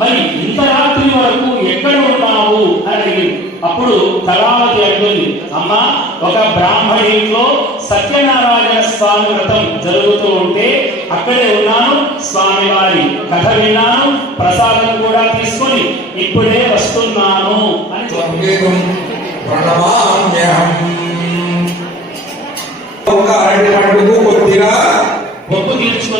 మరి ఇంత రాత్రి వరకు ఎక్కడ ఉన్నావు అని అప్పుడు కళావతి అంటుంది, అమ్మ ఒక బ్రాహ్మణిలో సత్యనారాయణ స్వామి వ్రతం జరుగుతూ ఉంటే అక్కడే ఉన్నాను, స్వామి వారి కథ విన్నాను, ప్రసాదం కూడా తీసుకొని ఇప్పుడే వస్తున్నాను అని కొద్దిగా మొక్కు తీర్చుకొని